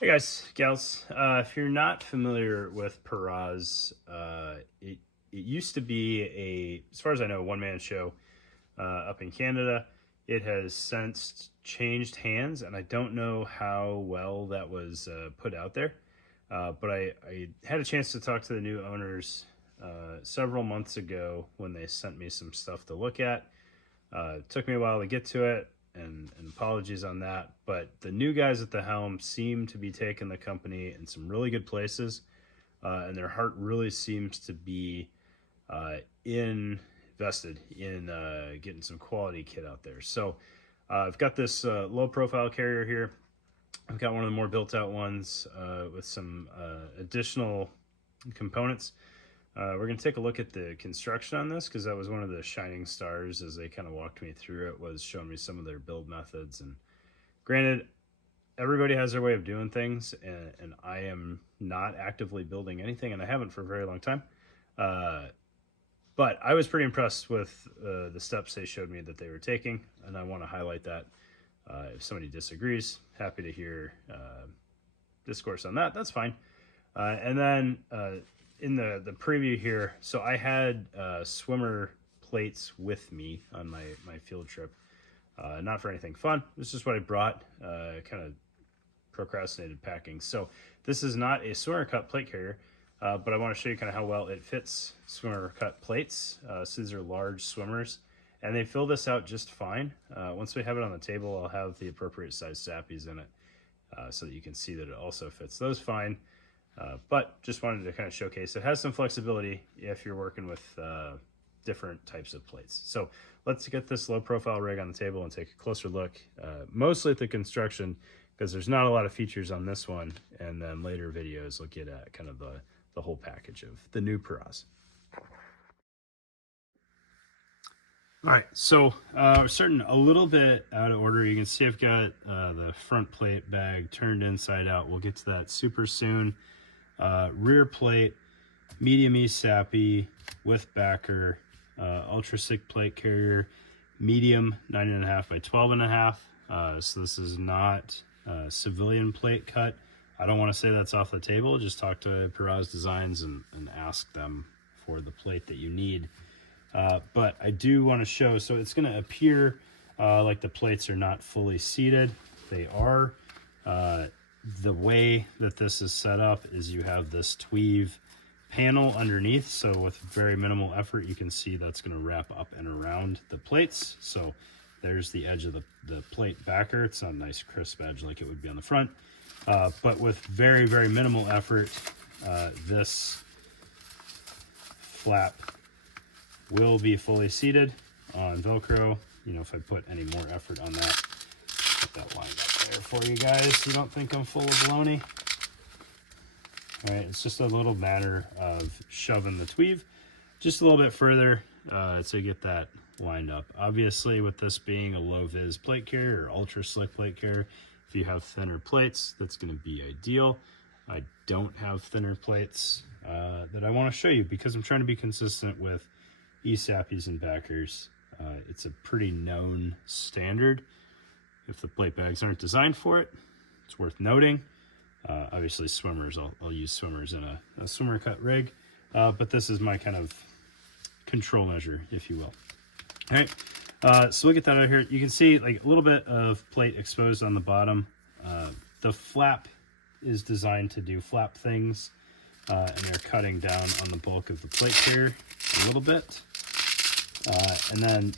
Hey guys, gals. If you're not familiar with Perroz, it used to be as far as I know, one-man show up in Canada. It has since changed hands, and I don't know how well that was put out there. But I had a chance to talk to the new owners several months ago when they sent me some stuff to look at. It took me a while to get to it, and apologies on that. But the new guys at the helm seem to be taking the company in some really good places, and their heart really seems to be invested in getting some quality kit out there. So I've got this low profile carrier here. I've got one of the more built out ones with some additional components. We're going to take a look at the construction on this because that was one of the shining stars as they kind of walked me through it, was showing me some of their build methods. And granted, everybody has their way of doing things, and I am not actively building anything, and I haven't for a very long time. But I was pretty impressed with the steps they showed me that they were taking, and I want to highlight that. If somebody disagrees, happy to hear discourse on that. That's fine. And then in the preview here, so I had swimmer plates with me on my field trip. Not for anything fun. This is what I brought. Kind of procrastinated packing. So this is not a swimmer cut plate carrier, but I want to show you kind of how well it fits swimmer cut plates. So these are large swimmers, and they fill this out just fine. Once we have it on the table, I'll have the appropriate size sappies in it so that you can see that it also fits those fine. But just wanted to kind of showcase it has some flexibility if you're working with different types of plates. So let's get this low profile rig on the table and take a closer look, mostly at the construction, because there's not a lot of features on this one. And then later videos will get at kind of the whole package of the new Perroz. All right, so we're starting a little bit out of order. You can see I've got the front plate bag turned inside out. We'll get to that super soon. Rear plate, medium E sappy with backer, ultra thick plate carrier, medium 9.5 by 12.5. So this is not civilian plate cut. I don't want to say that's off the table. Just talk to Perroz Designs and ask them for the plate that you need. But I do want to show, so it's going to appear like the plates are not fully seated. They are. The way that this is set up is you have this tweave panel underneath, so with very minimal effort you can see that's going to wrap up and around the plates. So there's the edge of the plate backer. It's not a nice crisp edge like it would be on the front, but with very minimal effort, this flap will be fully seated on Velcro. You know, if I put any more effort on that, put that line up there for you guys. You don't think I'm full of baloney. All right, it's just a little matter of shoving the tweave just a little bit further to get that lined up. Obviously, with this being a low vis plate carrier or ultra slick plate carrier, if you have thinner plates, that's going to be ideal. I don't have thinner plates that I want to show you because I'm trying to be consistent with E-sappies and backers. It's a pretty known standard. If the plate bags aren't designed for it, it's worth noting. Obviously swimmers, I'll use swimmers in a swimmer cut rig, but this is my kind of control measure, if you will. All right, so we'll get that out of here. You can see like a little bit of plate exposed on the bottom. The flap is designed to do flap things, and they're cutting down on the bulk of the plate carrier a little bit. And then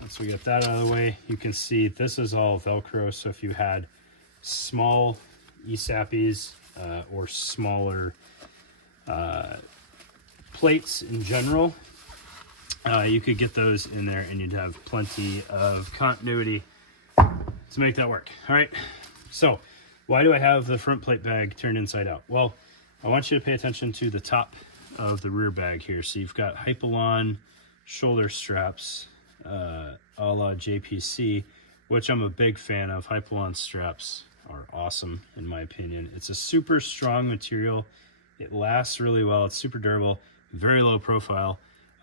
once we get that out of the way, you can see this is all Velcro. So if you had small E-sappies or smaller plates in general, you could get those in there and you'd have plenty of continuity to make that work. All right, so why do I have the front plate bag turned inside out? Well, I want you to pay attention to the top of the rear bag here. So you've got Hypalon shoulder straps a la JPC, which I'm a big fan of. Hypalon straps are awesome in my opinion. It's a super strong material. It lasts really well. It's super durable, very low profile.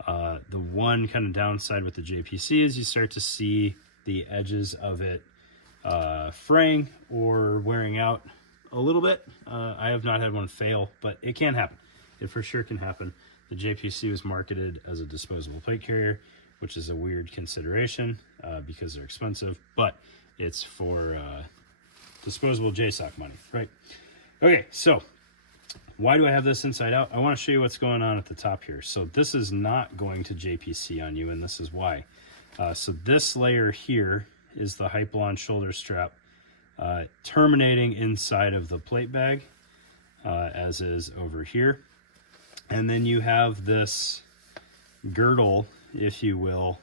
The one kind of downside with the JPC is you start to see the edges of it fraying or wearing out a little bit. I have not had one fail, but it can happen. It for sure can happen. The JPC was marketed as a disposable plate carrier, which is a weird consideration because they're expensive, but it's for disposable JSOC money, right? Okay, so why do I have this inside out? I want to show you what's going on at the top here. So this is not going to JPC on you, and this is why. So this layer here is the Hypalon shoulder strap terminating inside of the plate bag, as is over here. And then you have this girdle, if you will,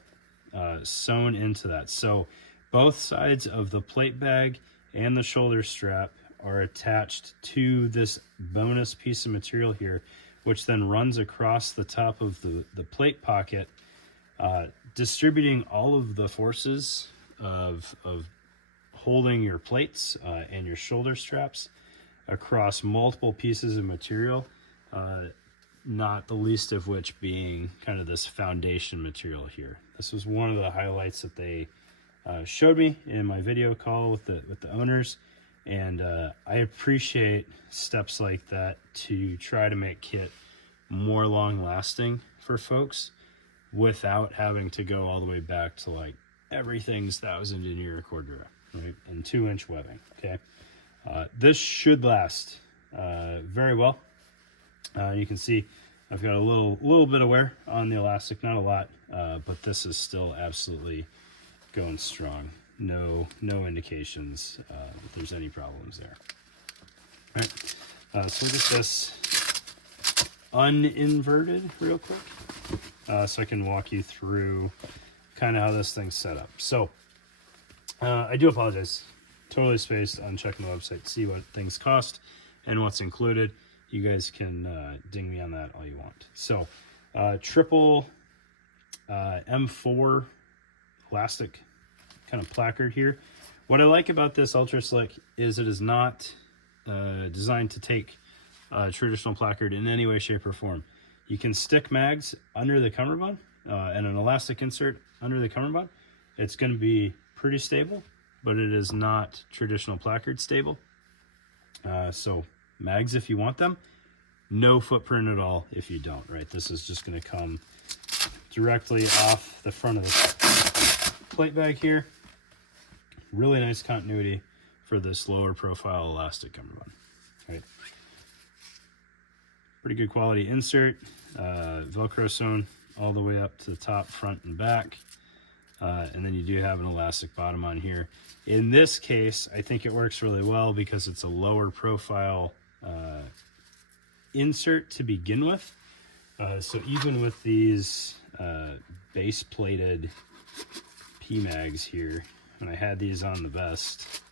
sewn into that. So both sides of the plate bag and the shoulder strap are attached to this bonus piece of material here, which then runs across the top of the plate pocket, distributing all of the forces of holding your plates and your shoulder straps across multiple pieces of material, not the least of which being kind of this foundation material here. This was one of the highlights that they showed me in my video call with the owners, and I appreciate steps like that to try to make kit more long lasting for folks without having to go all the way back to like everything's 1,000 denier Cordura, right, and 2-inch webbing. Okay, this should last very well. You can see I've got a little bit of wear on the elastic, not a lot, but this is still absolutely going strong. No indications that there's any problems there. All right, so we'll get this uninverted real quick, so I can walk you through kind of how this thing's set up. So I do apologize. Totally spaced on checking the website to see what things cost and what's included. You guys can ding me on that all you want. So triple M4 elastic kind of placard here. What I like about this Ultra Slick is it is not designed to take traditional placard in any way, shape, or form. You can stick mags under the cummerbund and an elastic insert under the cummerbund. It's going to be pretty stable, but it is not traditional placard stable. So mags if you want them, no footprint at all if you don't, right? This is just going to come directly off the front of the plate bag here. Really nice continuity for this lower profile elastic cummerbund, right? Pretty good quality insert, Velcro sewn all the way up to the top, front and back. And then you do have an elastic bottom on here. In this case, I think it works really well because it's a lower profile insert to begin with. So even with these base plated P-mags here, when I had these on the vest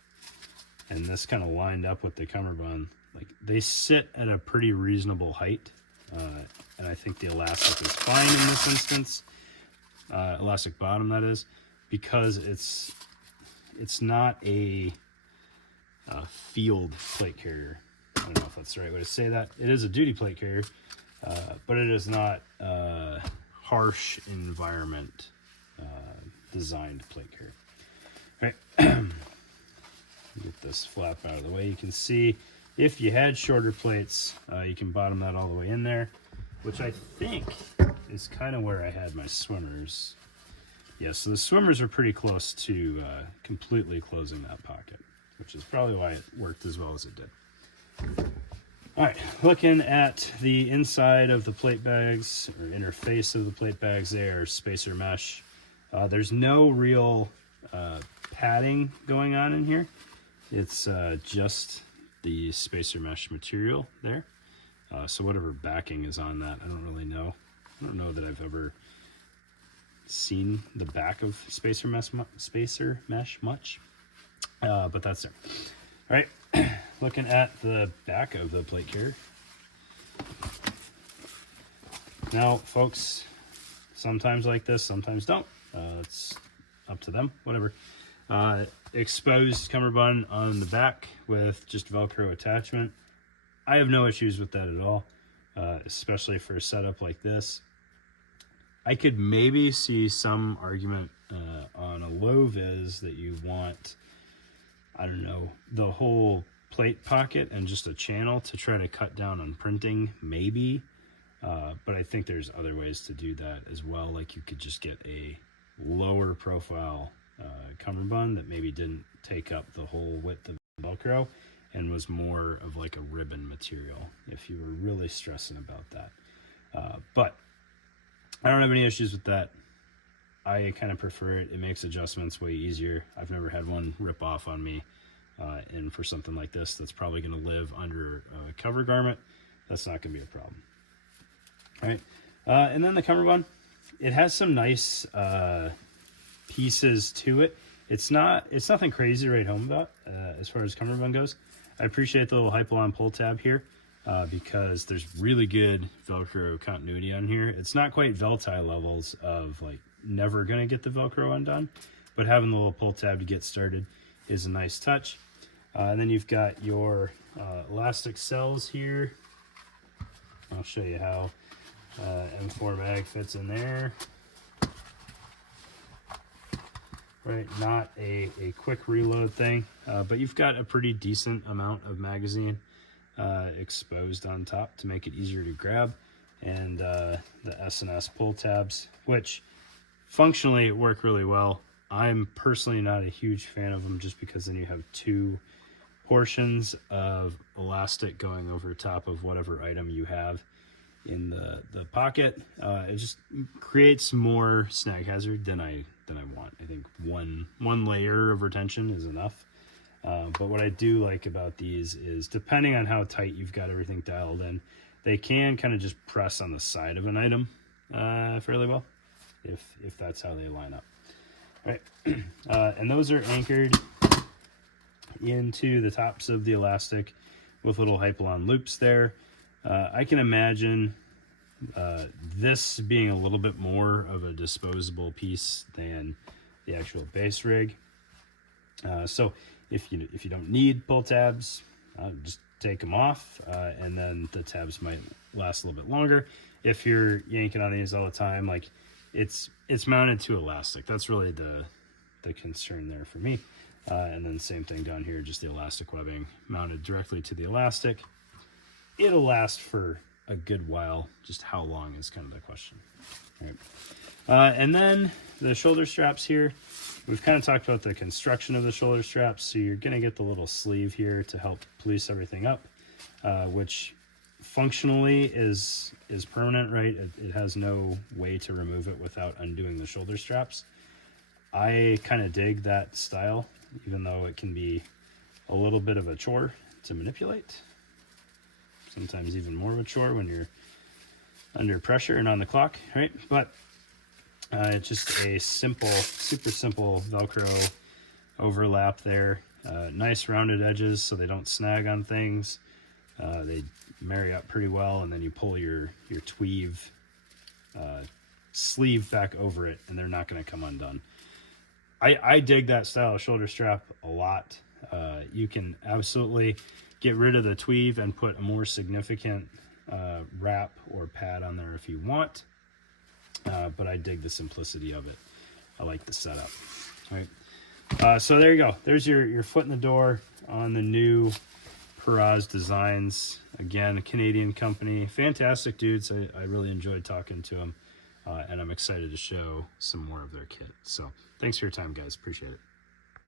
and this kind of lined up with the cummerbund, like they sit at a pretty reasonable height. And I think the elastic is fine in this instance. Elastic bottom, that is, because it's not a field plate carrier. I don't know if that's the right way to say that. It is a duty plate carrier, but it is not a harsh environment designed plate carrier. All right, get this flap out of the way. You can see if you had shorter plates, you can bottom that all the way in there, which I think is kind of where I had my swimmers. Yeah, so the swimmers are pretty close to completely closing that pocket, which is probably why it worked as well as it did. All right, looking at the inside of the plate bags, or interface of the plate bags, they are spacer mesh. There's no real padding going on in here. It's just the spacer mesh material there. So whatever backing is on that, I don't really know. I don't know that I've ever seen the back of spacer mesh much, but that's there. All right, looking at the back of the plate carrier. Now, folks, sometimes like this, sometimes don't. It's up to them, whatever. Exposed cummerbund on the back with just Velcro attachment. I have no issues with that at all, especially for a setup like this. I could maybe see some argument on a low vis that you want I don't know, the whole plate pocket and just a channel to try to cut down on printing, maybe. But I think there's other ways to do that as well. Like you could just get a lower profile cummerbund that maybe didn't take up the whole width of Velcro and was more of like a ribbon material if you were really stressing about that. But I don't have any issues with that. I kind of prefer it. It makes adjustments way easier. I've never had one rip off on me. And for something like this, that's probably going to live under a cover garment, that's not going to be a problem. All right. And then the cummerbund, it has some nice pieces to it. It's nothing crazy to write home about as far as cummerbund goes. I appreciate the little Hypalon pull tab here because there's really good Velcro continuity on here. It's not quite Veltie levels of like never going to get the Velcro undone, but having the little pull tab to get started is a nice touch. And then you've got your elastic cells here. I'll show you how M4 mag fits in there. Right, not a quick reload thing, but you've got a pretty decent amount of magazine exposed on top to make it easier to grab. And the S&S pull tabs, which functionally work really well. I'm personally not a huge fan of them just because then you have two portions of elastic going over top of whatever item you have in the pocket. It just creates more snag hazard than I want. I think one layer of retention is enough. But what I do like about these is depending on how tight you've got everything dialed in, they can kind of just press on the side of an item fairly well if that's how they line up. All right. And those are anchored into the tops of the elastic with little Hypalon loops there. I can imagine this being a little bit more of a disposable piece than the actual base rig. So if you don't need pull tabs, just take them off, and then the tabs might last a little bit longer. If you're yanking on these all the time, like it's mounted to elastic. That's really the concern there for me. And then same thing down here, just the elastic webbing mounted directly to the elastic. It'll last for a good while. Just how long is kind of the question. All right. And then the shoulder straps here. We've kind of talked about the construction of the shoulder straps. So you're going to get the little sleeve here to help police everything up, which functionally is permanent, right? It has no way to remove it without undoing the shoulder straps. I kind of dig that style, even though it can be a little bit of a chore to manipulate. Sometimes even more of a chore when you're under pressure and on the clock, right? But it's just a simple, super simple Velcro overlap there. Nice rounded edges so they don't snag on things. They marry up pretty well, and then you pull your tweave sleeve back over it, and they're not going to come undone. I dig that style of shoulder strap a lot. You can absolutely get rid of the tweave and put a more significant wrap or pad on there if you want. But I dig the simplicity of it. I like the setup. All right. So there you go. There's your foot in the door on the new Perroz Designs. Again, a Canadian company. Fantastic dudes. I really enjoyed talking to them. And I'm excited to show some more of their kit. So thanks for your time, guys. Appreciate it.